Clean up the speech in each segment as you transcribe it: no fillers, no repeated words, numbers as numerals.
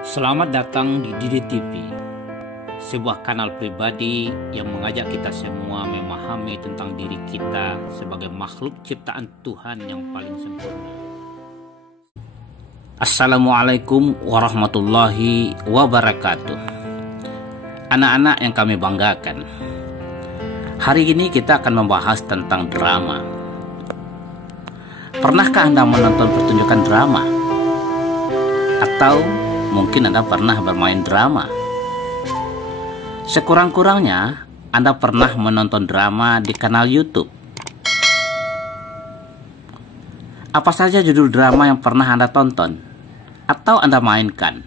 Selamat datang di Didi TV, sebuah kanal pribadi yang mengajak kita semua memahami tentang diri kita sebagai makhluk ciptaan Tuhan yang paling sempurna. Assalamualaikum warahmatullahi wabarakatuh. Anak-anak yang kami banggakan, hari ini kita akan membahas tentang drama. Pernahkah Anda menonton pertunjukan drama? Atau mungkin Anda pernah bermain drama? Sekurang-kurangnya Anda pernah menonton drama di kanal YouTube. Apa saja judul drama yang pernah Anda tonton atau Anda mainkan?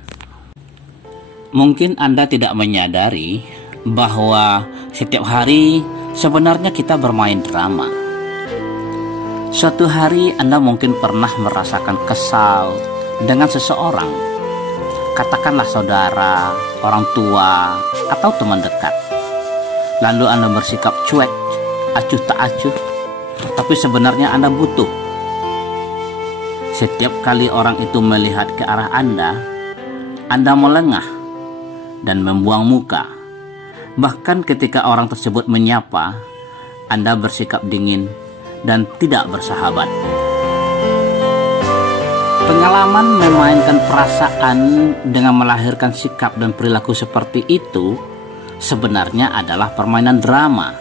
Mungkin Anda tidak menyadari bahwa setiap hari sebenarnya kita bermain drama. Suatu hari Anda mungkin pernah merasakan kesal dengan seseorang, katakanlah saudara, orang tua, atau teman dekat. Lalu Anda bersikap cuek, acuh tak acuh, tapi sebenarnya Anda butuh. Setiap kali orang itu melihat ke arah Anda melengah dan membuang muka. Bahkan ketika orang tersebut menyapa, Anda bersikap dingin dan tidak bersahabat. Pengalaman memainkan perasaan dengan melahirkan sikap dan perilaku seperti itu sebenarnya adalah permainan drama.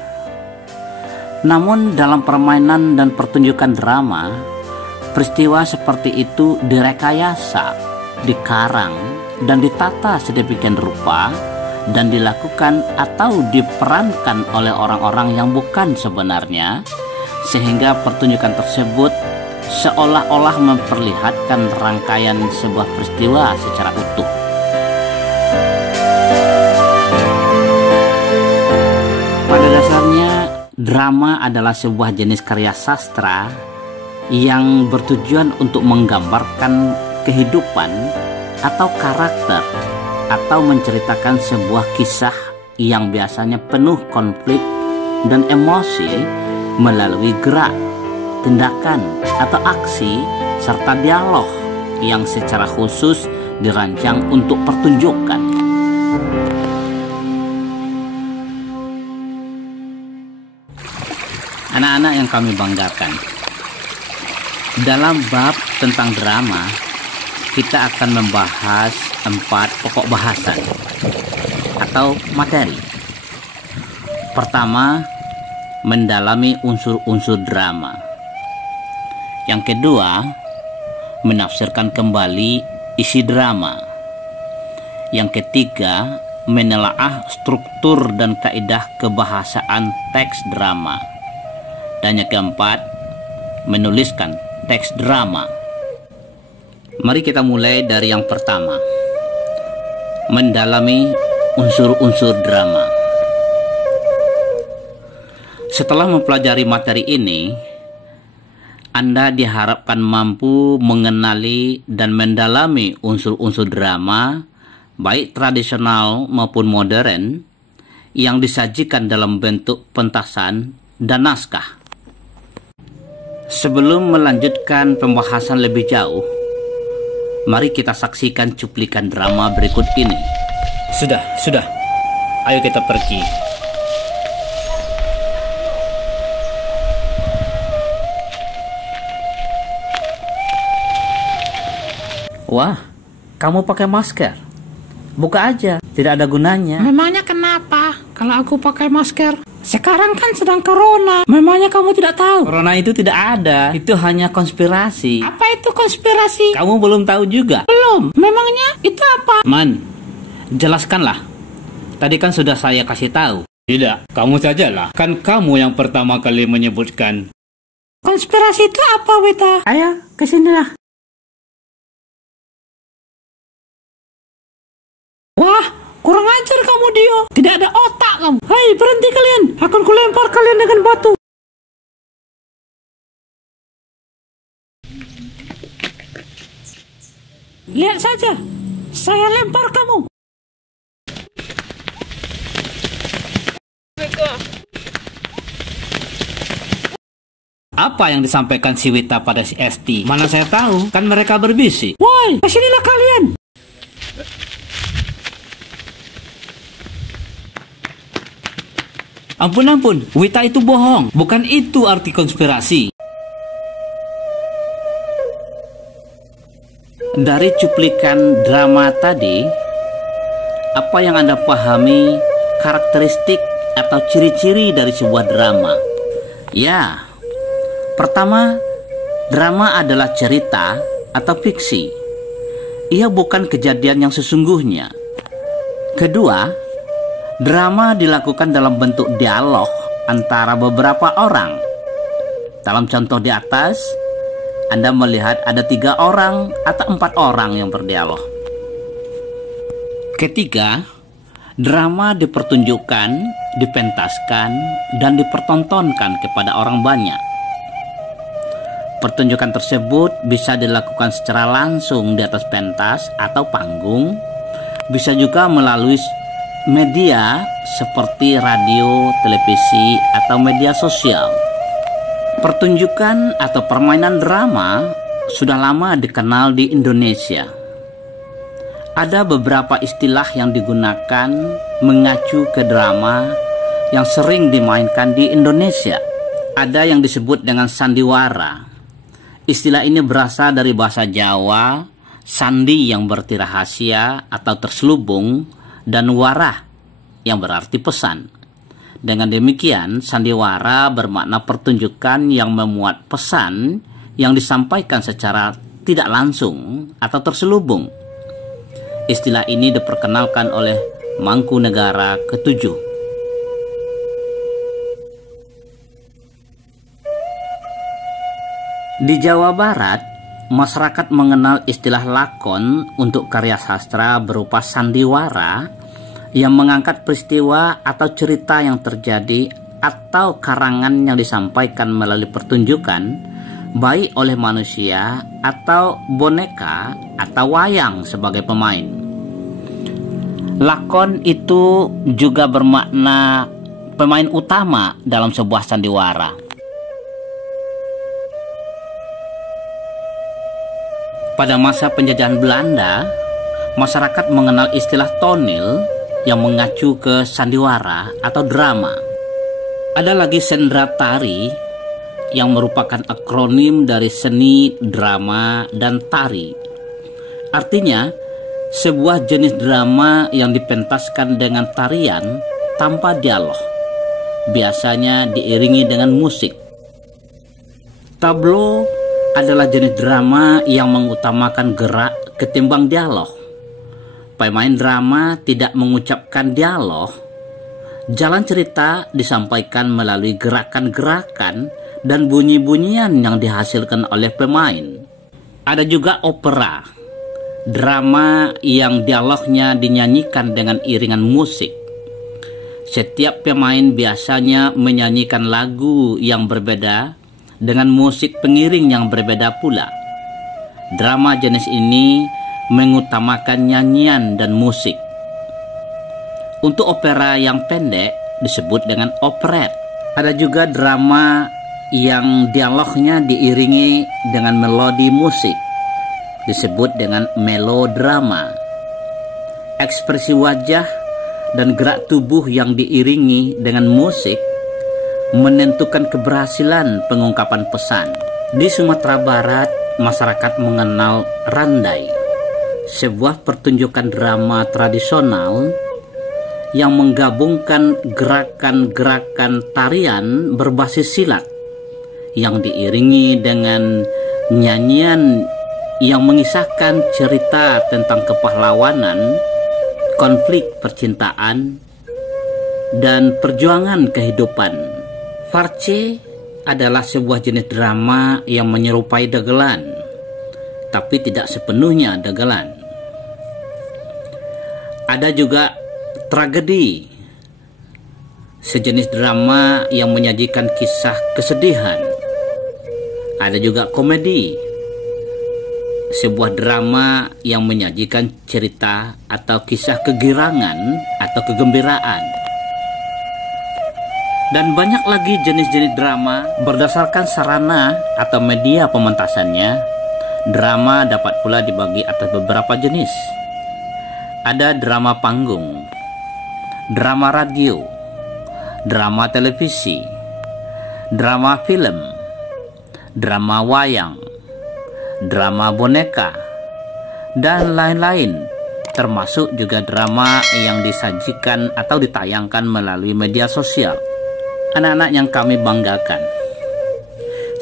Namun dalam permainan dan pertunjukan drama, peristiwa seperti itu direkayasa, dikarang, dan ditata sedemikian rupa dan dilakukan atau diperankan oleh orang-orang yang bukan sebenarnya, sehingga pertunjukan tersebut seolah-olah memperlihatkan rangkaian sebuah peristiwa secara utuh. Pada dasarnya, drama adalah sebuah jenis karya sastra yang bertujuan untuk menggambarkan kehidupan atau karakter, atau menceritakan sebuah kisah yang biasanya penuh konflik dan emosi melalui gerak, tindakan, atau aksi, serta dialog yang secara khusus dirancang untuk pertunjukan. Anak-anak yang kami banggakan, dalam bab tentang drama, kita akan membahas 4 pokok bahasan atau materi. Pertama, mendalami unsur-unsur drama. Yang kedua, menafsirkan kembali isi drama. Yang ketiga, menelaah struktur dan kaidah kebahasaan teks drama. Dan yang keempat, menuliskan teks drama. Mari kita mulai dari yang pertama, mendalami unsur-unsur drama. Setelah mempelajari materi ini, Anda diharapkan mampu mengenali dan mendalami unsur-unsur drama, baik tradisional maupun modern, yang disajikan dalam bentuk pentasan dan naskah. Sebelum melanjutkan pembahasan lebih jauh, mari kita saksikan cuplikan drama berikut ini. Sudah. Ayo kita pergi. Wah, kamu pakai masker. Buka aja, tidak ada gunanya. Memangnya kenapa kalau aku pakai masker? Sekarang kan sedang corona. Memangnya kamu tidak tahu? Corona itu tidak ada, itu hanya konspirasi. Apa itu konspirasi? Kamu belum tahu juga? Belum. Memangnya itu apa? Man, jelaskanlah. Tadi kan sudah saya kasih tahu. Tidak, kamu sajalah. Kan kamu yang pertama kali menyebutkan. Konspirasi itu apa, Wita? Ayo, kesinilah. Wah, kurang ajar kamu, Dio. Tidak ada otak kamu. Hei, berhenti kalian. Akan kulempar kalian dengan batu. Lihat saja, saya lempar kamu. Apa yang disampaikan si Wita pada si Esti? Mana saya tahu, kan mereka berbisik. Woi, kesinilah kalian. Ampun, Wita itu bohong. Bukan itu arti konspirasi. Dari cuplikan drama tadi, apa yang Anda pahami karakteristik atau ciri-ciri dari sebuah drama? Ya, pertama, drama adalah cerita atau fiksi. Ia bukan kejadian yang sesungguhnya. Kedua, drama dilakukan dalam bentuk dialog antara beberapa orang. Dalam contoh di atas, Anda melihat ada 3 orang atau 4 orang yang berdialog. Ketiga, drama dipertunjukkan, dipentaskan, dan dipertontonkan kepada orang banyak. Pertunjukan tersebut bisa dilakukan secara langsung di atas pentas atau panggung, bisa juga melalui media seperti radio, televisi, atau media sosial. Pertunjukan atau permainan drama sudah lama dikenal di Indonesia. Ada beberapa istilah yang digunakan mengacu ke drama yang sering dimainkan di Indonesia. Ada yang disebut dengan sandiwara. Istilah ini berasal dari bahasa Jawa, sandi yang berarti rahasia atau terselubung, dan warah yang berarti pesan. Dengan demikian, sandiwara bermakna pertunjukan yang memuat pesan yang disampaikan secara tidak langsung atau terselubung. Istilah ini diperkenalkan oleh Mangkunegara ke-7. Di Jawa Barat, masyarakat mengenal istilah lakon untuk karya sastra berupa sandiwara yang mengangkat peristiwa atau cerita yang terjadi atau karangan yang disampaikan melalui pertunjukan, baik oleh manusia atau boneka atau wayang sebagai pemain. Lakon itu juga bermakna pemain utama dalam sebuah sandiwara. Pada masa penjajahan Belanda, masyarakat mengenal istilah tonil yang mengacu ke sandiwara atau drama. Ada lagi sendra tari yang merupakan akronim dari seni, drama, dan tari. Artinya, sebuah jenis drama yang dipentaskan dengan tarian tanpa dialog, biasanya diiringi dengan musik. Tablo adalah jenis drama yang mengutamakan gerak ketimbang dialog. Pemain drama tidak mengucapkan dialog. Jalan cerita disampaikan melalui gerakan-gerakan dan bunyi-bunyian yang dihasilkan oleh pemain. Ada juga opera, drama yang dialognya dinyanyikan dengan iringan musik. Setiap pemain biasanya menyanyikan lagu yang berbeda dengan musik pengiring yang berbeda pula. Drama jenis ini mengutamakan nyanyian dan musik. Untuk opera yang pendek disebut dengan operet. Ada juga drama yang dialognya diiringi dengan melodi musik, disebut dengan melodrama. Ekspresi wajah dan gerak tubuh yang diiringi dengan musik menentukan keberhasilan pengungkapan pesan. Di Sumatera Barat, masyarakat mengenal randai, sebuah pertunjukan drama tradisional yang menggabungkan gerakan-gerakan tarian berbasis silat yang diiringi dengan nyanyian yang mengisahkan cerita tentang kepahlawanan, konflik percintaan, dan perjuangan kehidupan. Farce adalah sebuah jenis drama yang menyerupai dagelan, tapi tidak sepenuhnya dagelan. Ada juga tragedi, sejenis drama yang menyajikan kisah kesedihan. Ada juga komedi, sebuah drama yang menyajikan cerita atau kisah kegirangan atau kegembiraan. Dan banyak lagi jenis-jenis drama. Berdasarkan sarana atau media pementasannya, drama dapat pula dibagi atas beberapa jenis. Ada drama panggung, drama radio, drama televisi, drama film, drama wayang, drama boneka, dan lain-lain, termasuk juga drama yang disajikan atau ditayangkan melalui media sosial. Anak-anak yang kami banggakan,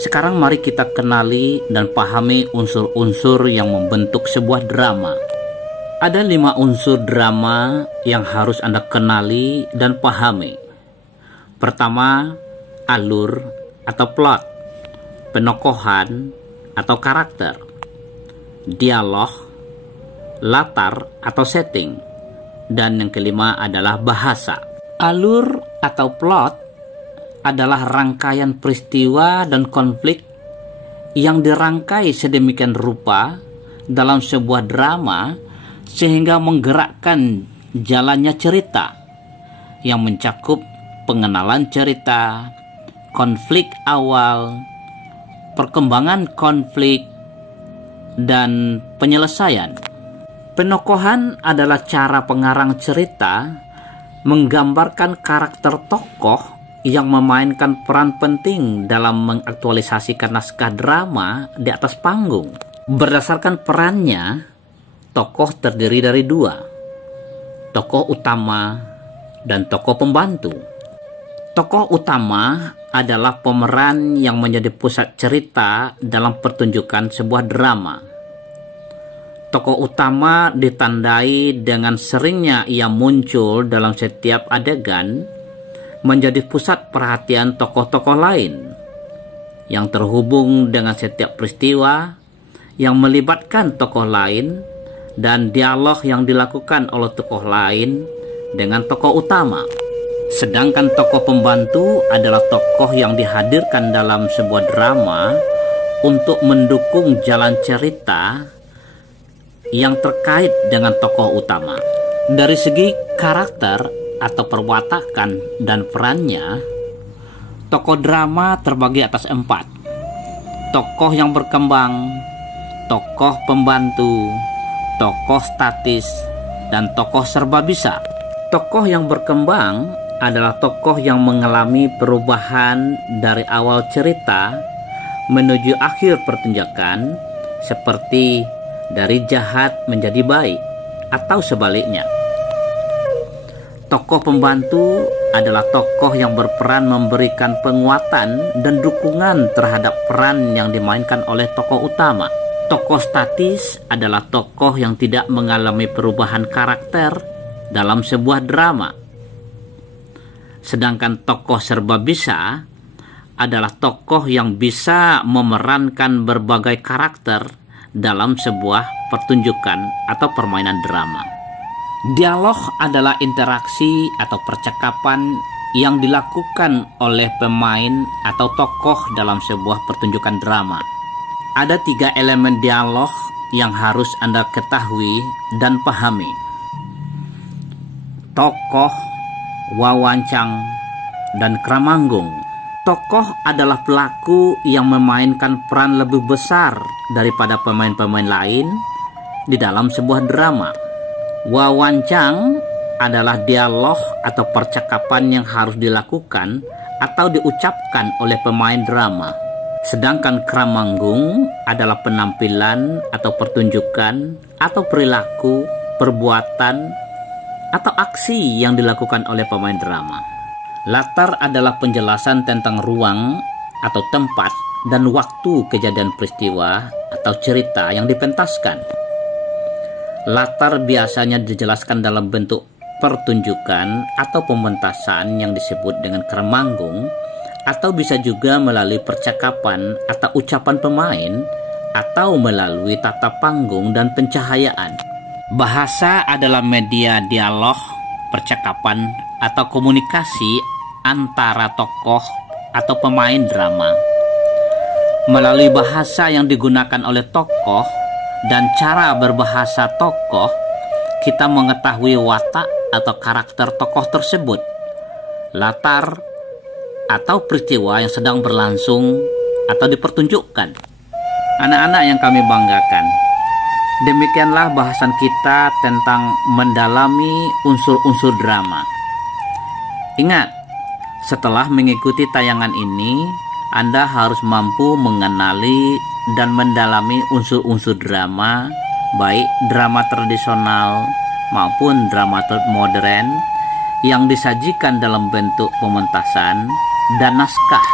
sekarang mari kita kenali dan pahami unsur-unsur yang membentuk sebuah drama. Ada 5 unsur drama yang harus Anda kenali dan pahami. Pertama, alur atau plot, penokohan atau karakter, dialog, latar atau setting, dan yang kelima adalah bahasa. Alur atau plot adalah rangkaian peristiwa dan konflik yang dirangkai sedemikian rupa dalam sebuah drama sehingga menggerakkan jalannya cerita yang mencakup pengenalan cerita, konflik awal, perkembangan konflik, dan penyelesaian. Penokohan adalah cara pengarang cerita menggambarkan karakter tokoh yang memainkan peran penting dalam mengaktualisasikan naskah drama di atas panggung. Berdasarkan perannya, tokoh terdiri dari 2, tokoh utama dan tokoh pembantu. Tokoh utama adalah pemeran yang menjadi pusat cerita dalam pertunjukan sebuah drama. Tokoh utama ditandai dengan seringnya ia muncul dalam setiap adegan, menjadi pusat perhatian tokoh-tokoh lain yang terhubung dengan setiap peristiwa yang melibatkan tokoh lain dan dialog yang dilakukan oleh tokoh lain dengan tokoh utama. Sedangkan tokoh pembantu adalah tokoh yang dihadirkan dalam sebuah drama untuk mendukung jalan cerita yang terkait dengan tokoh utama. Dari segi karakter atau perwatakan dan perannya, tokoh drama terbagi atas 4. Tokoh yang berkembang, tokoh pembantu, tokoh statis, dan tokoh serba bisa. Tokoh yang berkembang adalah tokoh yang mengalami perubahan dari awal cerita menuju akhir pertunjukan, seperti dari jahat menjadi baik atau sebaliknya. Tokoh pembantu adalah tokoh yang berperan memberikan penguatan dan dukungan terhadap peran yang dimainkan oleh tokoh utama. Tokoh statis adalah tokoh yang tidak mengalami perubahan karakter dalam sebuah drama. Sedangkan tokoh serba bisa adalah tokoh yang bisa memerankan berbagai karakter dalam sebuah pertunjukan atau permainan drama. Dialog adalah interaksi atau percakapan yang dilakukan oleh pemain atau tokoh dalam sebuah pertunjukan drama. Ada 3 elemen dialog yang harus Anda ketahui dan pahami. Tokoh, wawancang, dan kramanggung. Tokoh adalah pelaku yang memainkan peran lebih besar daripada pemain-pemain lain di dalam sebuah drama. Wawancang adalah dialog atau percakapan yang harus dilakukan atau diucapkan oleh pemain drama. Sedangkan kramanggung adalah penampilan atau pertunjukan atau perilaku, perbuatan, atau aksi yang dilakukan oleh pemain drama. Latar adalah penjelasan tentang ruang atau tempat dan waktu kejadian peristiwa atau cerita yang dipentaskan. Latar biasanya dijelaskan dalam bentuk pertunjukan atau pementasan yang disebut dengan kramanggung, atau bisa juga melalui percakapan atau ucapan pemain, atau melalui tata panggung dan pencahayaan. Bahasa adalah media dialog, percakapan, atau komunikasi antara tokoh atau pemain drama. Melalui bahasa yang digunakan oleh tokoh dan cara berbahasa tokoh, kita mengetahui watak atau karakter tokoh tersebut, latar atau peristiwa yang sedang berlangsung atau dipertunjukkan. Anak-anak yang kami banggakan, demikianlah bahasan kita tentang mendalami unsur-unsur drama. Ingat, Setelah mengikuti tayangan ini, Anda harus mampu mengenali dan mendalami unsur-unsur drama, baik drama tradisional maupun drama modern yang disajikan dalam bentuk pementasan dan naskah